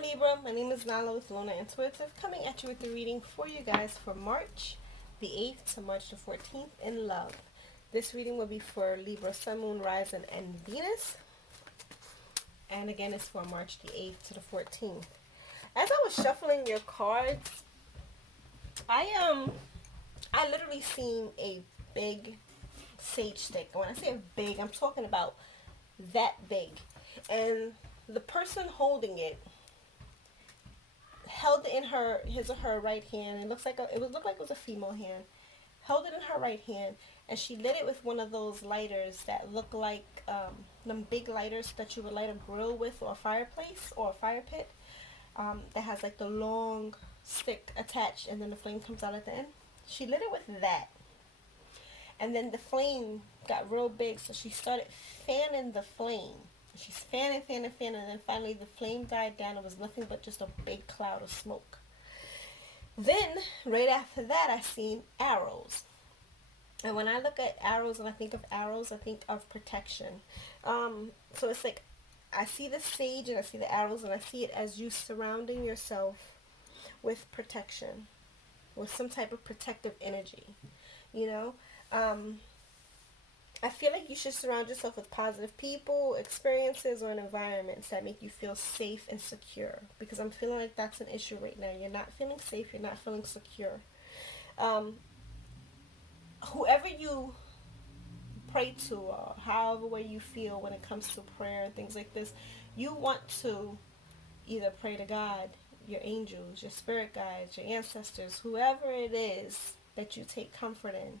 Libra, my name is Nala with Luna Intuitive, coming at you with the reading for you guys for March the 8th to March the 14th in love. This reading will be for Libra, Sun, Moon, Rising, and Venus. And again, it's for March the 8th to the 14th. As I was shuffling your cards, I literally seen a big sage stick. When I say big, I'm talking about that big. And the person holding it held it in his or her right hand. It looked like it was a female hand. Held it in her right hand, and she lit it with one of those lighters that look like them big lighters that you would light a grill with, or a fireplace, or a fire pit. That has like the long stick attached, and then the flame comes out at the end. She lit it with that, and then the flame got real big, so she started fanning the flame. She's fanning, and then finally the flame died down. It was nothing but just a big cloud of smoke. Then, right after that, I seen arrows. And when I look at arrows and I think of arrows, I think of protection. So it's like, I see the sage and I see the arrows, and I see it as you surrounding yourself with protection, with some type of protective energy, you know? I feel like you should surround yourself with positive people, experiences, or environments that make you feel safe and secure. Because I'm feeling like that's an issue right now. You're not feeling safe. You're not feeling secure. Whoever you pray to, or however way you feel when it comes to prayer and things like this, you want to either pray to God, your angels, your spirit guides, your ancestors, whoever it is that you take comfort in.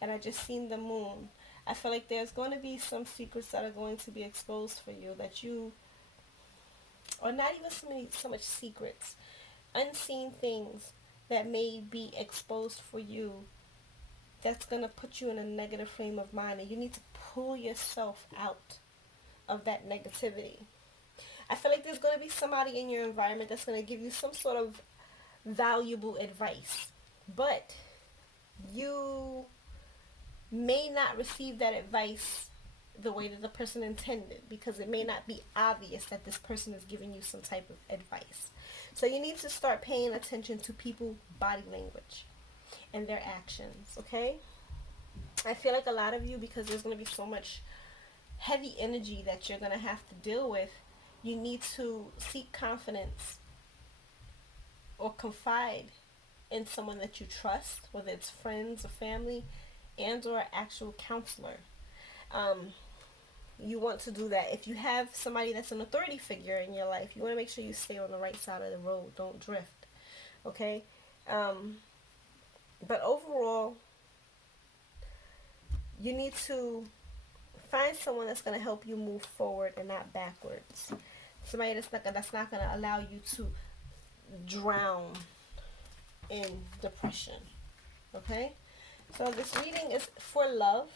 And I just seen the moon. I feel like there's going to be some secrets that are going to be exposed for you that you, or not even so much secrets, unseen things that may be exposed for you that's going to put you in a negative frame of mind, and you need to pull yourself out of that negativity. I feel like there's going to be somebody in your environment that's going to give you some sort of valuable advice, but you may not receive that advice the way that the person intended, because it may not be obvious that this person is giving you some type of advice. So you need to start paying attention to people's body language and their actions, okay? I feel like a lot of you, because there's going to be so much heavy energy that you're going to have to deal with, you need to seek confidence or confide in someone that you trust, whether it's friends or family, and or actual counselor. You want to do that. If you have somebody that's an authority figure in your life, you want to make sure you stay on the right side of the road. Don't drift. Okay? But overall, you need to find someone that's going to help you move forward and not backwards. Somebody that's not going to allow you to drown in depression. Okay? So this reading is for love.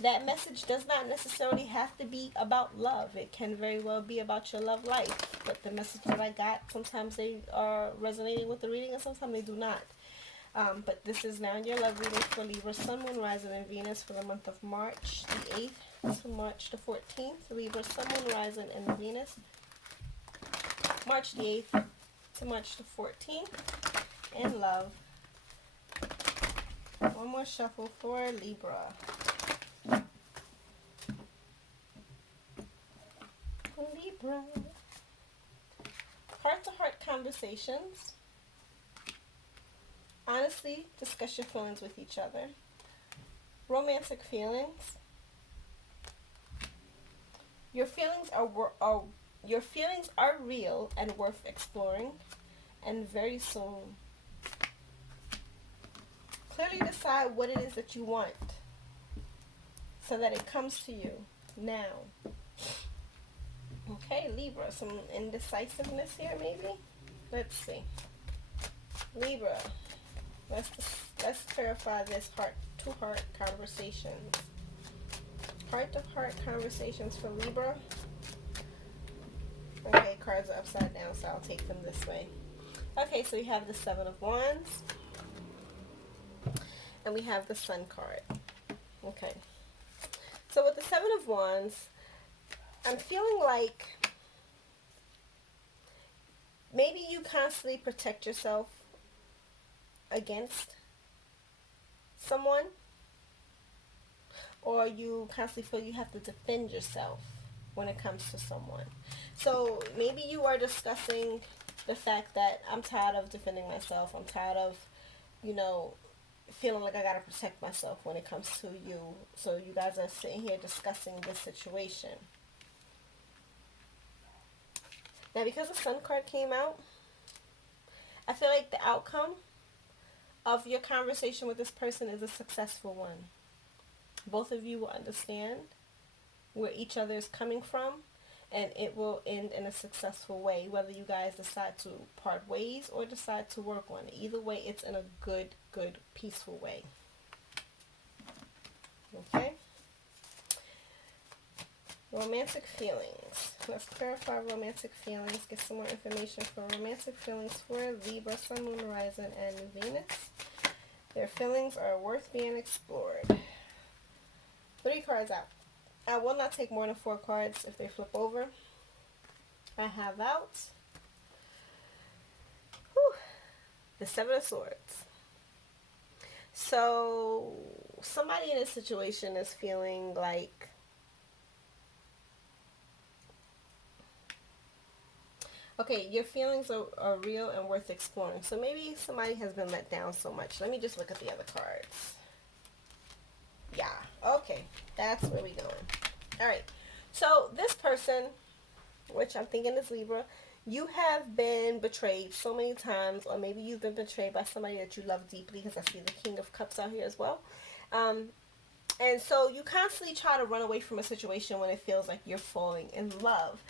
That message does not necessarily have to be about love. It can very well be about your love life. But the message that I got, sometimes they are resonating with the reading and sometimes they do not. But this is now your love reading for Libra, Sun, Moon, Rising, and Venus for the month of March the 8th to March the 14th. Libra, Sun, Moon, Rising, and Venus. March the 8th to March the 14th. In love. One more shuffle for Libra. Libra. Heart-to-heart conversations. Honestly, discuss your feelings with each other. Romantic feelings. Your feelings are real and worth exploring, and very soon. Clearly decide what it is that you want so that it comes to you now. Okay, Libra, some indecisiveness here maybe? Let's see. Libra, let's clarify this heart-to-heart conversations. Heart-to-heart conversations for Libra. Okay, cards are upside down, so I'll take them this way. Okay, so we have the Seven of Wands. And we have the Sun card. Okay. So with the Seven of Wands, I'm feeling like you constantly protect yourself against someone, or you constantly feel you have to defend yourself when it comes to someone. So maybe you are discussing the fact that I'm tired of defending myself. I'm tired of, you know, feeling like I gotta protect myself when it comes to you. So you guys are sitting here discussing this situation. Now, because the Sun card came out, I feel like the outcome of your conversation with this person is a successful one. Both of you will understand where each other is coming from, and it will end in a successful way, whether you guys decide to part ways or decide to work on it. Either way, it's in a good, peaceful way. Okay? Romantic feelings. Let's clarify romantic feelings. Get some more information for romantic feelings for Libra, Sun, Moon, Horizon, and Venus. Their feelings are worth being explored. 3 cards out. I will not take more than 4 cards if they flip over. I have out the 7 of Swords. So somebody in this situation is feeling like okay, your feelings are real and worth exploring. So maybe somebody has been let down so much. Let me just look at the other cards. Yeah, okay. That's where we going. Alright. So this person, which I'm thinking is Libra, you have been betrayed so many times, or maybe you've been betrayed by somebody that you love deeply, because I see the King of Cups out here as well. And so you constantly try to run away from a situation when it feels like you're falling in love.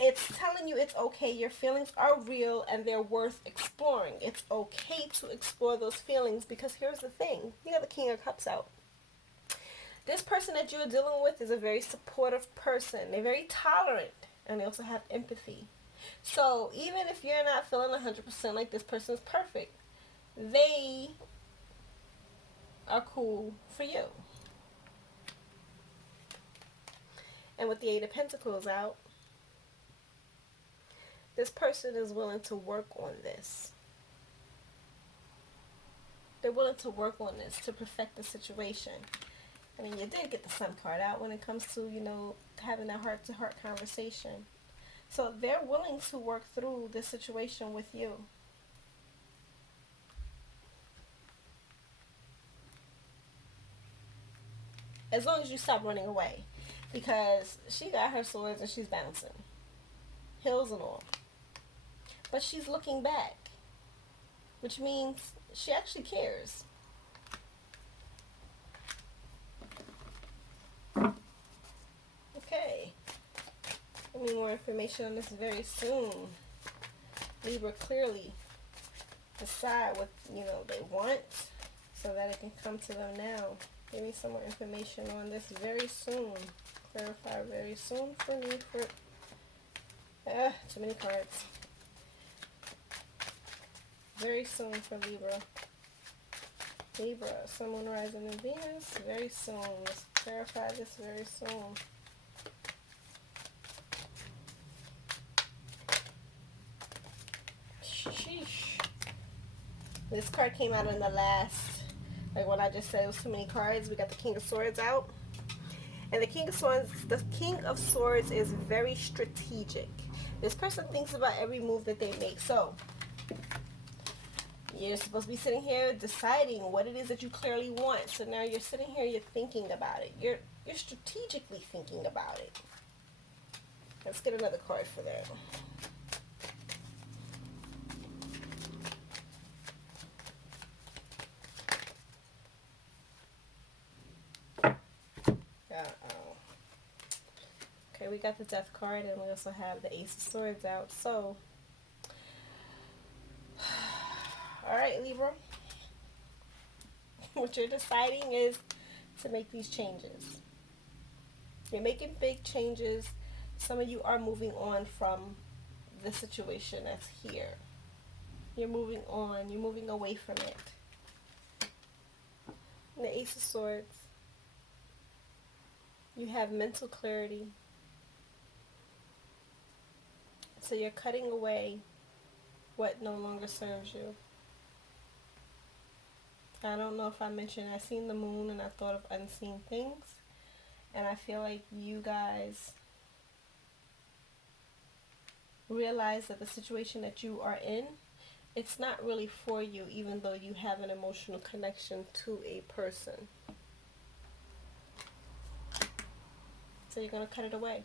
It's telling you it's okay. Your feelings are real and they're worth exploring. It's okay to explore those feelings, because here's the thing. You got the King of Cups out. This person that you're dealing with is a very supportive person. They're very tolerant, and they also have empathy. So even if you're not feeling 100% like this person is perfect, they are cool for you. And with the 8 of Pentacles out, this person is willing to work on this. They're willing to work on this to perfect the situation. I mean, you did get the Sun card out when it comes to, you know, having that heart-to-heart conversation. So they're willing to work through this situation with you. As long as you stop running away. Because she got her swords and she's bouncing. Hills and all. But she's looking back. Which means she actually cares. Okay. I need more information on this very soon. Libra, clearly decide what, you know, they want so that it can come to them now. Give me some more information on this very soon. Clarify very soon for me. Too many cards. Very soon for Libra. Libra, Sun, Moon, Rising, and Venus. Very soon. Let's clarify this very soon. Sheesh. This card came out in the last, like what I just said, it was too many cards. We got the King of Swords out. And the King of Swords is very strategic. This person thinks about every move that they make. So you're supposed to be sitting here deciding what it is that you clearly want. So now you're sitting here, you're thinking about it. You're strategically thinking about it. Let's get another card for that. Okay, we got the Death card, and we also have the Ace of Swords out. So, alright, Libra. What you're deciding is to make these changes. You're making big changes. Some of you are moving on from the situation that's here. You're moving on. You're moving away from it. And the Ace of Swords. You have mental clarity. So you're cutting away what no longer serves you. I don't know if I mentioned I seen the moon and I thought of unseen things. And I feel like you guys realize that the situation that you are in, it's not really for you, even though you have an emotional connection to a person. So you're going to cut it away.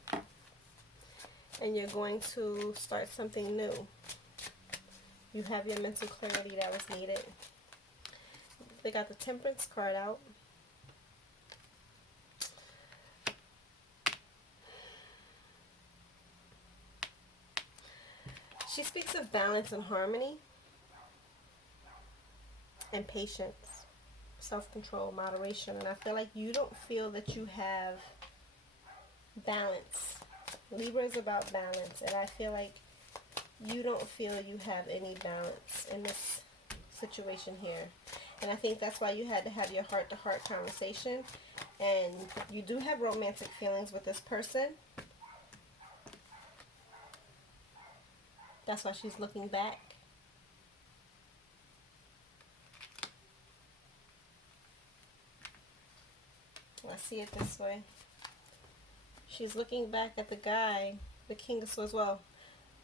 And you're going to start something new. You have your mental clarity that was needed. They got the Temperance card out. She speaks of balance and harmony and patience, self-control, moderation. And I feel like you don't feel that you have balance. Libra is about balance. And I feel like you don't feel you have any balance in this situation here. And I think that's why you had to have your heart-to-heart conversation. And you do have romantic feelings with this person. That's why she's looking back. I see it this way. She's looking back at the guy, the King of Swords. Well,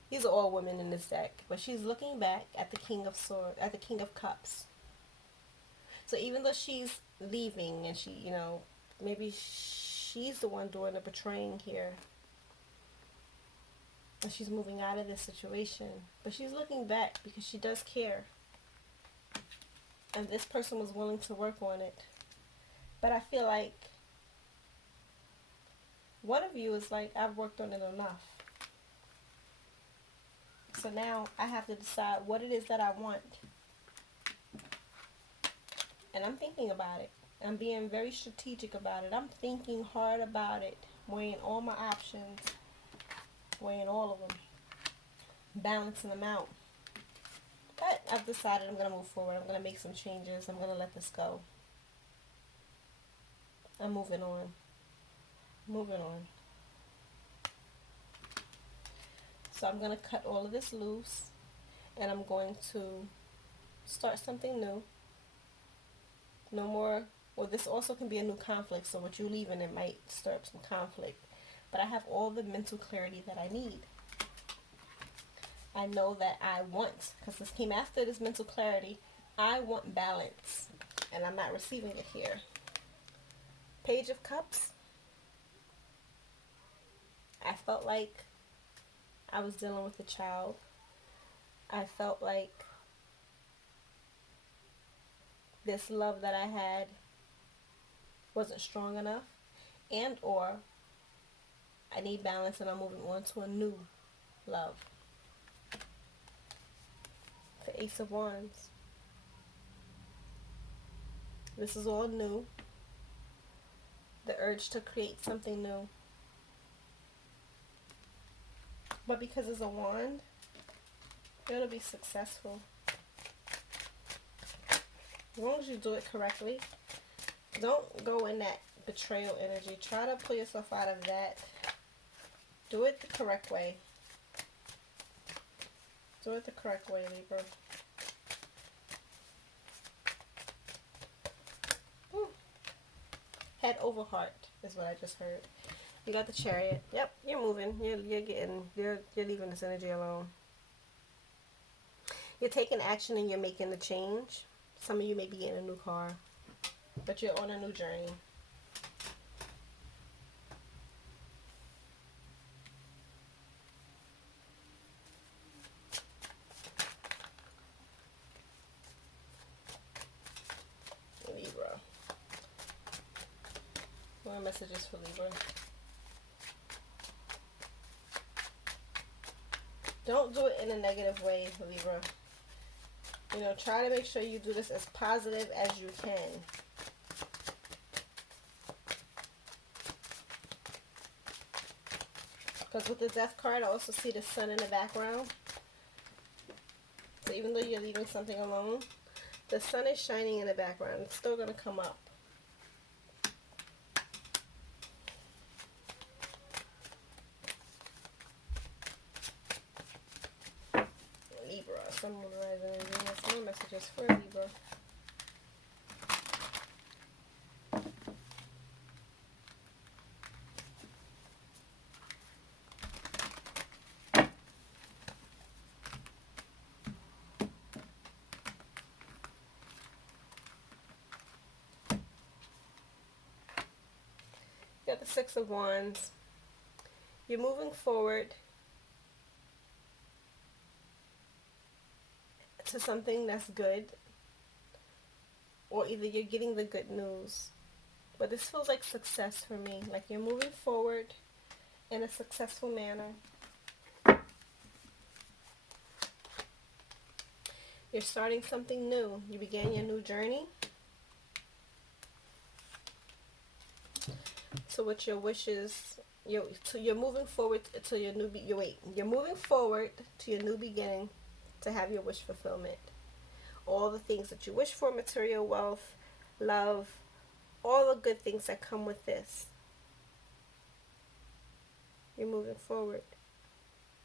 these are all women in this deck. But she's looking back at the King of Swords, at the King of Cups. So even though she's leaving and she, you know, maybe she's the one doing the betraying here. And she's moving out of this situation. But she's looking back because she does care. And this person was willing to work on it. But I feel like one of you is like, I've worked on it enough. So now I have to decide what it is that I want. And I'm thinking about it. I'm being very strategic about it. I'm thinking hard about it. Weighing all my options. Weighing all of them. Balancing them out. But I've decided I'm going to move forward. I'm going to make some changes. I'm going to let this go. I'm moving on. Moving on. So I'm going to cut all of this loose. And I'm going to start something new. No more. Well, this also can be a new conflict. So what you leave in, it might stir up some conflict. But I have all the mental clarity that I need. I know that I want, because this came after this mental clarity, I want balance. And I'm not receiving it here. Page of Cups. I felt like I was dealing with a child. I felt like this love that I had wasn't strong enough. And or I need balance and I'm moving on to a new love. The Ace of Wands. This is all new. The urge to create something new. But because it's a wand, it'll be successful. As long as you do it correctly. Don't go in that betrayal energy. Try to pull yourself out of that. Do it the correct way. Do it the correct way, Libra. Ooh. Head over heart is what I just heard. You got the Chariot. Yep, you're moving. You're leaving this energy alone. You're taking action and you're making the change. Some of you may be getting a new car, but you're on a new journey. Libra. More messages for Libra. Don't do it in a negative way, Libra. You know, try to make sure you do this as positive as you can. Because with the Death card, I also see the sun in the background. So even though you're leaving something alone, the sun is shining in the background. It's still going to come up. Libra, Sun, Moon, Rising, and Venus. More messages for Libra. You got the Six of Wands. You're moving forward to something that's good, or either you're getting the good news. But this feels like success for me. Like you're moving forward in a successful manner. You're starting something new. You began your new journey. So with your wishes, you're moving forward to your new you're moving forward to your new beginning to have your wish fulfillment. All the things that you wish for, material wealth, love, all the good things that come with this. You're moving forward.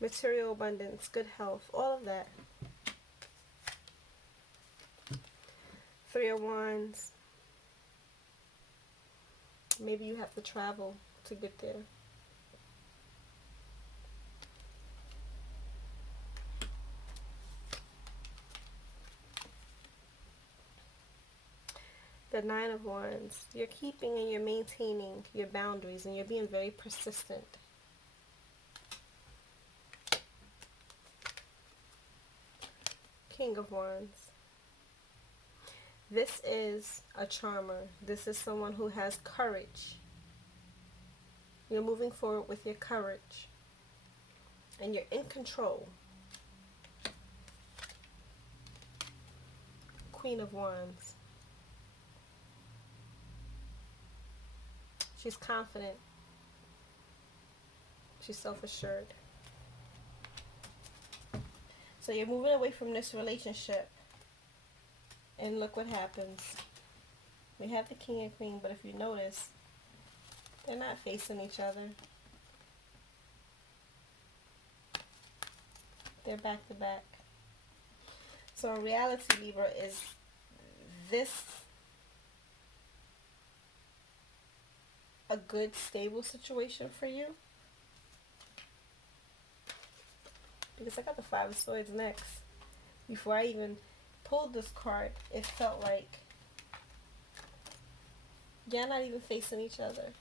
Material abundance, good health, all of that. Three of Wands. Maybe you have to travel to get there. The Nine of Wands. You're keeping and you're maintaining your boundaries and you're being very persistent. King of Wands. This is a charmer. This is someone who has courage. You're moving forward with your courage. And you're in control. Queen of Wands. She's confident. She's self-assured. So you're moving away from this relationship. And look what happens. We have the King and Queen, but if you notice, they're not facing each other. They're back to back. So in reality, Libra, is this a good, stable situation for you? Because I got the Five of Swords next. Before I even pulled this card, it felt like you're not even facing each other.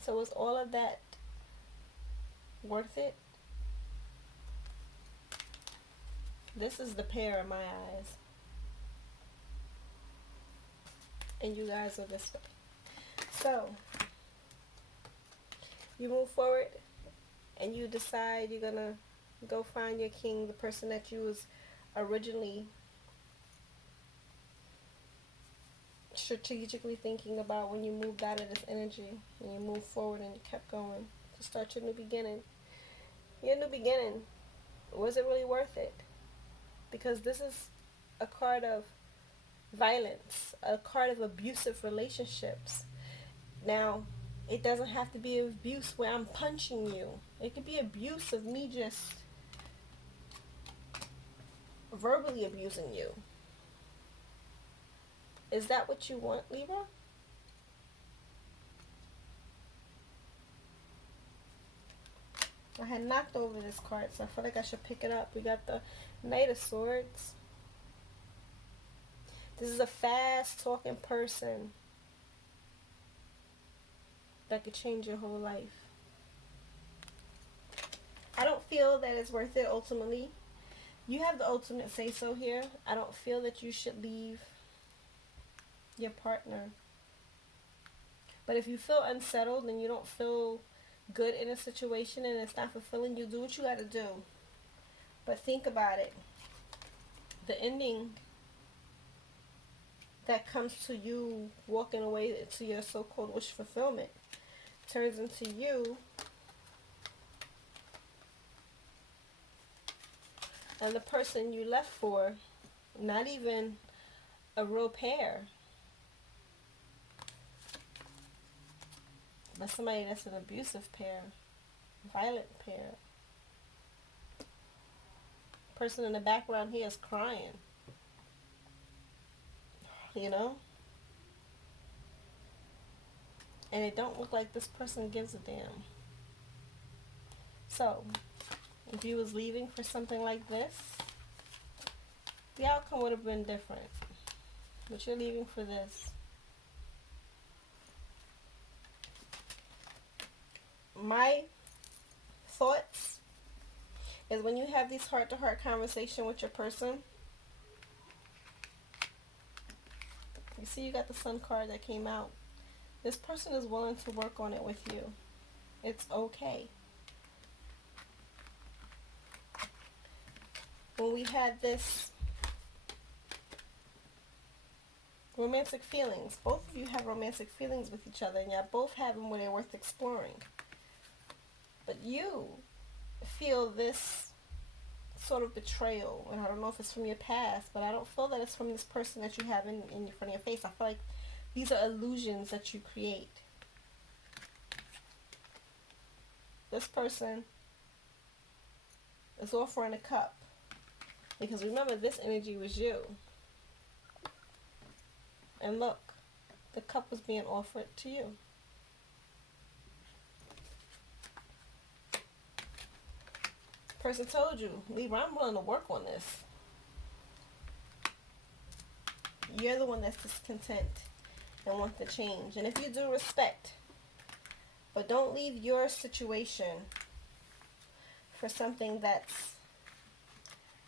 So was all of that worth it? This is the pair in my eyes. And you guys are this way. So you move forward and you decide you're gonna go find your king, the person that you was originally strategically thinking about when you moved out of this energy and you moved forward and you kept going to start your new beginning. Your new beginning, was it really worth it? Because this is a card of violence, a card of abusive relationships. Now, it doesn't have to be abuse where I'm punching you. It could be abuse of me just verbally abusing you. Is that what you want, Libra? I had knocked over this card, so I feel like I should pick it up. We got the Knight of Swords. This is a fast-talking person that could change your whole life. I don't feel that it's worth it ultimately. You have the ultimate say-so here. I don't feel that you should leave your partner. But if you feel unsettled and you don't feel good in a situation and it's not fulfilling you, do what you got to do. But think about it. The ending that comes to you walking away to your so-called wish fulfillment turns into you and the person you left for not even a real pair, but somebody that's an abusive pair, violent pair, person in the background here is crying. You know? And it don't look like this person gives a damn. So, if you was leaving for something like this, the outcome would have been different. But you're leaving for this. My thoughts is when you have these heart-to-heart conversation with your person, you see you got the Sun card that came out. This person is willing to work on it with you. It's okay. When we had this romantic feelings, both of you have romantic feelings with each other, and y'all both have them where they're worth exploring. But you feel this sort of betrayal, and I don't know if it's from your past, but I don't feel that it's from this person that you have in front of your face. I feel like these are illusions that you create. This person is offering a cup, because remember, this energy was you. And look, the cup was being offered to you. Person told you, Libra, I'm willing to work on this. You're the one that's discontent and want the change. And if you do, respect. But don't leave your situation for something that's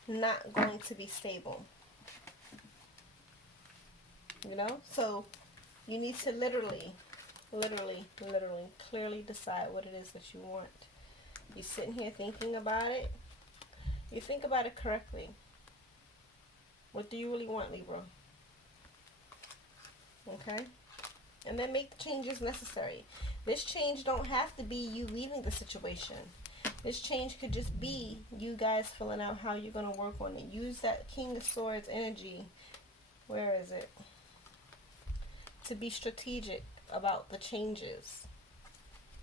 not going to be stable. You know? So you need to literally clearly decide what it is that you want. You're sitting here thinking about it. You think about it correctly. What do you really want, Libra? Okay? And then make the changes necessary. This change don't have to be you leaving the situation. This change could just be you guys filling out how you're going to work on it. Use that King of Swords energy. Where is it? To be strategic about the changes.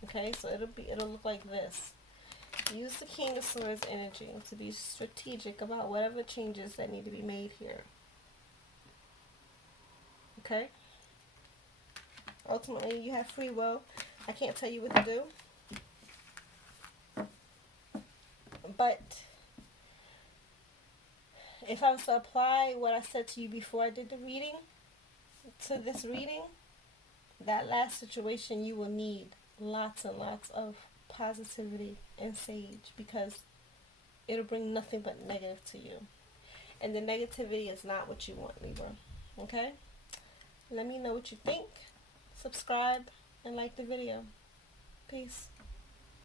Okay? So it'll look like this. Use the King of Swords energy to be strategic about whatever changes that need to be made here. Okay? Ultimately, you have free will. I can't tell you what to do. But if I was to apply what I said to you before I did the reading to this reading, that last situation, you will need lots and lots of positivity and sage, because it'll bring nothing but negative to you. And the negativity is not what you want, Libra. Okay? Let me know what you think. Subscribe and like the video. Peace.